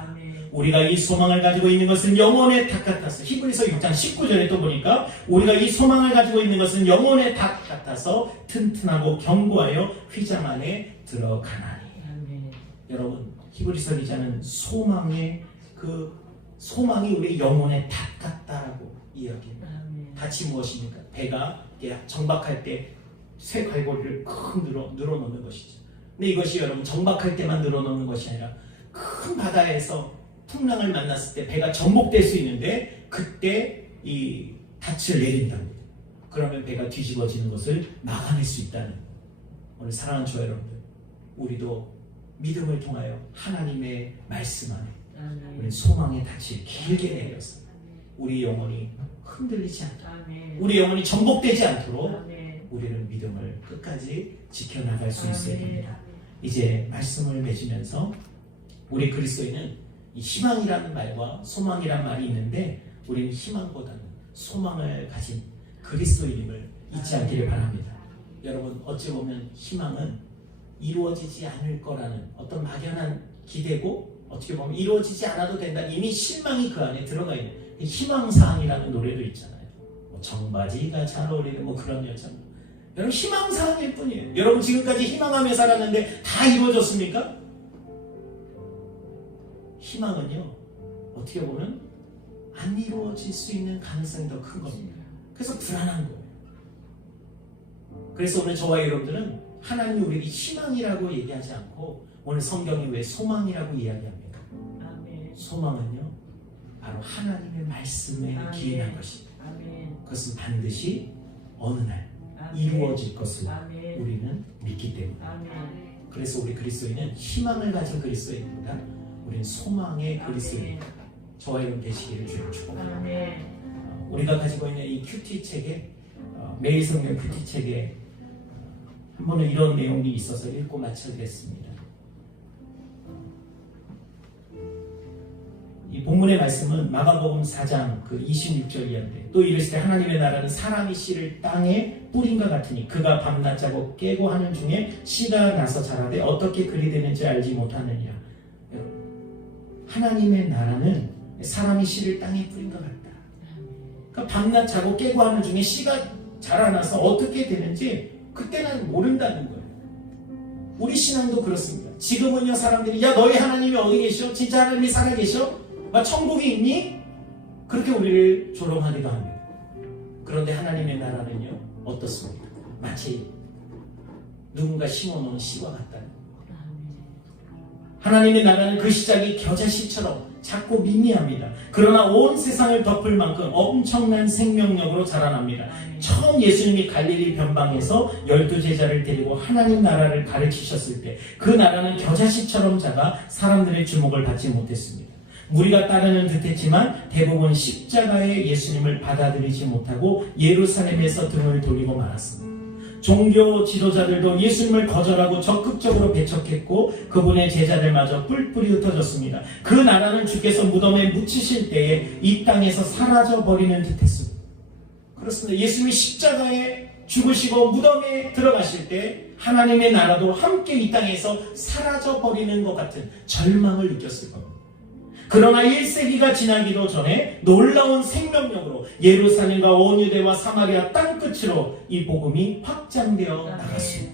우리가 이 소망을 가지고 있는 것은 영혼의 닭 같아서 히브리서 6장 19절에 또 보니까 우리가 이 소망을 가지고 있는 것은 영혼의 닭 같아서 튼튼하고 견고하여 휘장 안에 들어가나니. 여러분 히브리서 기자는 소망이 우리 영혼의 닭 같다라고 이야기합니다. 닭이 무엇입니까? 배가 정박할 때 새 갈고리를 큰 늘어놓는 것이죠. 근데 이것이 여러분 정박할 때만 늘어놓는 것이 아니라 큰 바다에서 풍랑을 만났을 때 배가 전복될 수 있는데 그때 이 닻을 내린답니다. 그러면 배가 뒤집어지는 것을 막아낼 수 있다는. 오늘 사랑하는 저 여러분들, 우리도 믿음을 통하여 하나님의 말씀 안에 우리 소망의 닻을 길게 내려서 우리 영혼이 흔들리지 않도록 우리 영혼이 전복되지 않도록 우리는 믿음을 끝까지 지켜나갈 수 있어야 됩니다. 이제 말씀을 맺으면서 우리 그리스도인은 이 희망이라는 말과 소망이라는 말이 있는데 우리는 희망보다는 소망을 가진 그리스도인임을 잊지 않기를 바랍니다. 여러분, 어찌 보면 희망은 이루어지지 않을 거라는 어떤 막연한 기대고, 어떻게 보면 이루어지지 않아도 된다, 이미 실망이 그 안에 들어가 있는 희망사항이라는 노래도 있잖아요. 뭐 청바지가 잘 어울리는 뭐 그런 여자, 여러분 희망사항일 뿐이에요. 여러분 지금까지 희망하며 살았는데 다 이루어졌습니까? 희망은요, 어떻게 보면 안 이루어질 수 있는 가능성이 더 큰 겁니다. 그래서 불안한 거예요. 그래서 오늘 저와 여러분들은 하나님이 우리에게 희망이라고 얘기하지 않고 오늘 성경이 왜 소망이라고 이야기합니까? 아멘. 소망은요, 바로 하나님의 말씀에 기인한 것입니다. 아멘. 그것은 반드시 어느 날 아멘. 이루어질 것을 아멘. 우리는 믿기 때문에. 아멘. 그래서 우리 그리스도인은 희망을 가진 그리스도인입니다. 우리는 소망의 그리스도인입니다. 저와 여러분 되시기를 주님 축복합니다. 우리가 가지고 있는 이 큐티 책에, 매일 성경 큐티 책에 한 번은 이런 내용이 있어서 읽고 마치겠습니다. 이 본문의 말씀은 마가복음 4장 그 26절 이하인데, 또 이르시되 하나님의 나라는 사람이 씨를 땅에 뿌린과 같으니 그가 밤낮 자고 깨고 하는 중에 씨가 나서 자라되 어떻게 그리 되는지 알지 못하느니라. 하나님의 나라는 사람이 씨를 땅에 뿌린 것 같다. 그러니까 밤낮 자고 깨고 하는 중에 씨가 자라나서 어떻게 되는지 그때는 모른다는 거예요. 우리 신앙도 그렇습니다. 지금은요, 사람들이 야 너희 하나님이 어디 계셔? 진짜 하나님이 살아계셔? 천국이 있니? 그렇게 우리를 조롱하기도 합니다. 그런데 하나님의 나라는요, 어떻습니까? 마치 누군가 심어놓은 씨와 같다는 거예요. 하나님의 나라는 그 시작이 겨자씨처럼 작고 미미합니다. 그러나 온 세상을 덮을 만큼 엄청난 생명력으로 자라납니다. 처음 예수님이 갈릴리 변방에서 12제자를 데리고 하나님 나라를 가르치셨을 때 그 나라는 겨자씨처럼 작아 사람들의 주목을 받지 못했습니다. 무리가 따르는 듯 했지만 대부분 십자가의 예수님을 받아들이지 못하고 예루살렘에서 등을 돌리고 말았습니다. 종교 지도자들도 예수님을 거절하고 적극적으로 배척했고 그분의 제자들마저 뿔뿔이 흩어졌습니다. 그 나라는 주께서 무덤에 묻히실 때에 이 땅에서 사라져버리는 듯 했습니다. 그렇습니다. 예수님이 십자가에 죽으시고 무덤에 들어가실 때 하나님의 나라도 함께 이 땅에서 사라져버리는 것 같은 절망을 느꼈을 겁니다. 그러나 1세기가 지나기도 전에 놀라운 생명력으로 예루살렘과 온 유대와 사마리아 땅끝으로 이 복음이 확장되어 나갔습니다.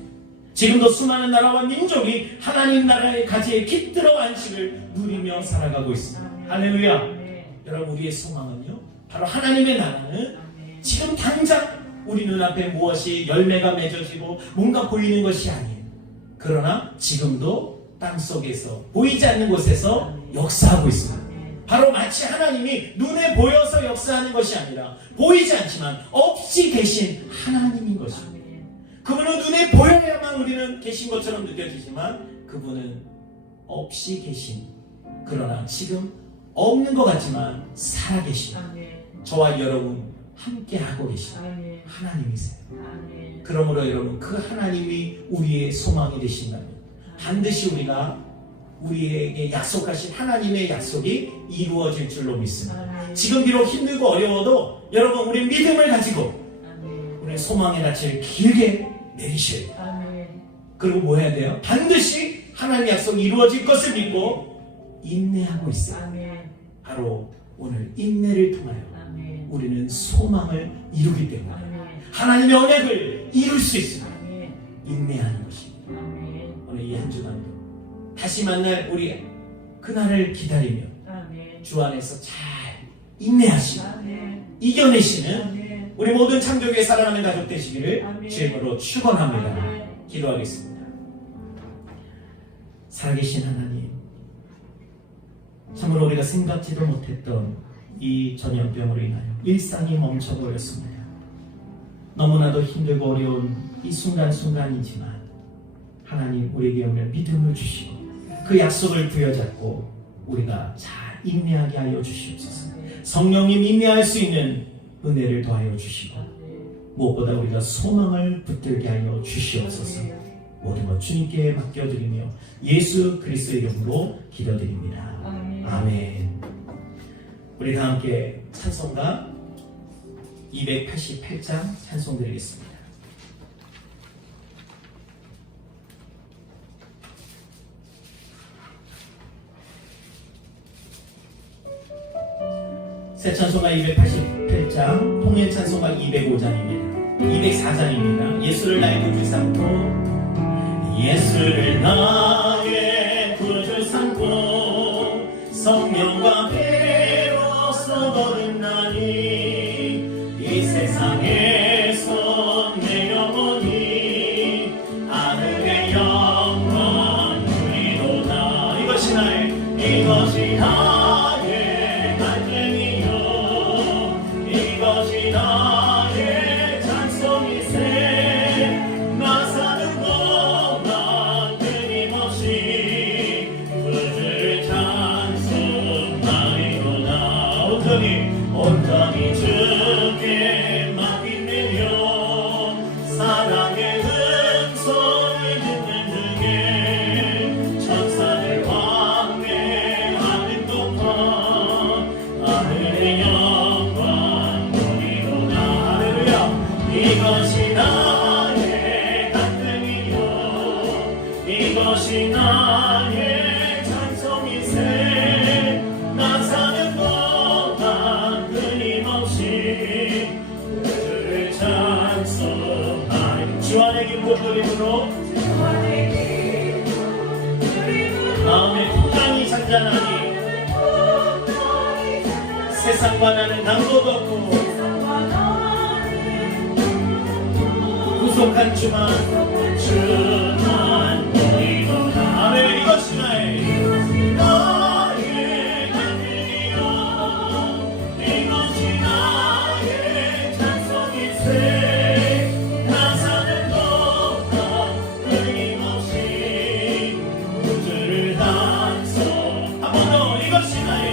지금도 수많은 나라와 민족이 하나님 나라의 가지에 깃들어 안식을 누리며 살아가고 있습니다. 할렐루야. 여러분, 우리의 소망은요, 바로 하나님의 나라는 지금 당장 우리 눈앞에 무엇이 열매가 맺어지고 뭔가 보이는 것이 아니에요. 그러나 지금도 땅속에서 보이지 않는 곳에서 역사하고 있습니다. 바로 마치 하나님이 눈에 보여서 역사하는 것이 아니라 보이지 않지만 없이 계신 하나님인 것입니다. 그분은 눈에 보여야만 우리는 계신 것처럼 느껴지지만 그분은 없이 계신, 그러나 지금 없는 것 같지만 살아계신, 저와 여러분 함께하고 계신 하나님이세요. 그러므로 여러분, 그 하나님이 우리의 소망이 되신다면 반드시 우리에게 약속하신 하나님의 약속이 이루어질 줄로 믿습니다. 지금 비록 힘들고 어려워도 여러분, 우리 믿음을 가지고 우리 소망의 낯을 길게 내리셔야 돼요. 그리고 뭐 해야 돼요? 반드시 하나님의 약속이 이루어질 것을 믿고 인내하고 있어요. 바로 오늘 인내를 통하여 우리는 소망을 이루기 때문에 하나님의 언약을 이룰 수 있습니다. 인내하는 것입니다. 오늘 이 한 주간도 다시 만날 우리 그날을 기다리며 주 안에서 잘 인내하시고 이겨내시는 우리 모든 창조교회 사랑하는 가족 되시기를 주님으로 축원합니다. 기도하겠습니다. 살아계신 하나님, 참으로 우리가 생각지도 못했던 이 전염병으로 인하여 일상이 멈춰버렸습니다. 너무나도 힘들고 어려운 이 순간순간이지만 하나님, 우리에게 오늘 믿음을 주시고 그 약속을 부여잡고 우리가 잘 인내하게 하여 주시옵소서. 성령님, 인내할 수 있는 은혜를 더하여 주시고 무엇보다 우리가 소망을 붙들게 하여 주시옵소서. 모든 것 주님께 맡겨드리며 예수 그리스도의 이름으로 기도드립니다. 아멘. 우리 다 함께 찬송가 288장 찬송 드리겠습니다. 새 찬송가 288장, 통일 찬송가 205장입니다. 204장입니다. 예수를 나의 구주 삼고, 예수를 나의 구주 삼고 성령과 피로써 거듭나니 이 세상에서 내 영혼이 하늘의 영광 누리도다. 이것이 나의 갈증이요, 이것이 나의 찬송이세. 나 사는 동안 끊임없이 그를 찬송하리로다. 온전히 주께 맡기며 사랑의 음성을 듣는 중에 천사들 왕래하는 동안 하늘의 영광 누리로다. 할렐루야. 이것이 나의 간증이요, 이것이 나의 찬송이세. 나 사는 동안 끊임없이 그를 찬송하리. 주 안의 기쁨 누림으로 마음에 풍랑이 잔잔하니 세상과 나는 당도도 없고 구속한 주만 보이도다. 아멘. 이것이 나의 간증이요, 이것이 나의 찬송이세. 나 사는 동안 끊임없이 구주를 찬송. 한 번 더. 이것이 나의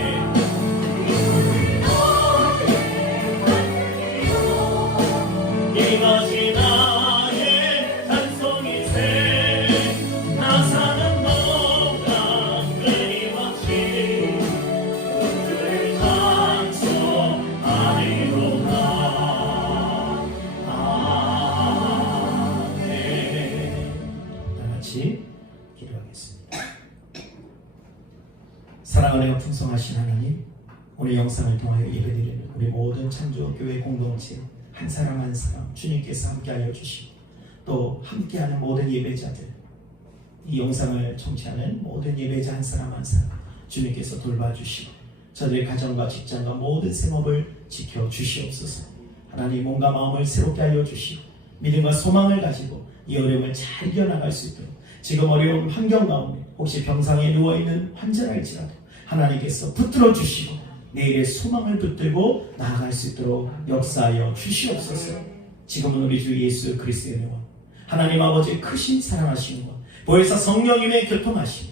이것이 나의 찬송이세. 나 사는 동안 끊임없이 그를 찬송하리로다. 아멘. 다같이 기도하겠습니다. 사랑하여 풍성하신 하나님, 오늘 영상을 통하여 예배드리는 우리 모든 창조교회 공동체 한 사람 한 사람 주님께서 함께하여 주시고, 또 함께하는 모든 예배자들, 이 영상을 청취하는 모든 예배자 한 사람 한 사람 주님께서 돌봐주시고 저들의 가정과 직장과 모든 생업을 지켜주시옵소서. 하나님, 몸과 마음을 새롭게 하여 주시고 믿음과 소망을 가지고 이 어려움을 잘 이겨나갈 수 있도록, 지금 어려운 환경 가운데 혹시 병상에 누워있는 환자랄지라도 하나님께서 붙들어 주시고 내일의 소망을 붙들고 나아갈 수 있도록 역사하여 주시옵소서. 지금은 우리 주 예수 그리스도의 은혜와 하나님 아버지의 크신 사랑하심과 보혜사 성령님의 교통하심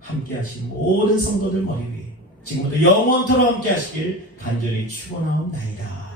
함께 하신 모든 성도들 머리 위에 지금부터 영원토록 함께 하시길 간절히 축원하옵나이다.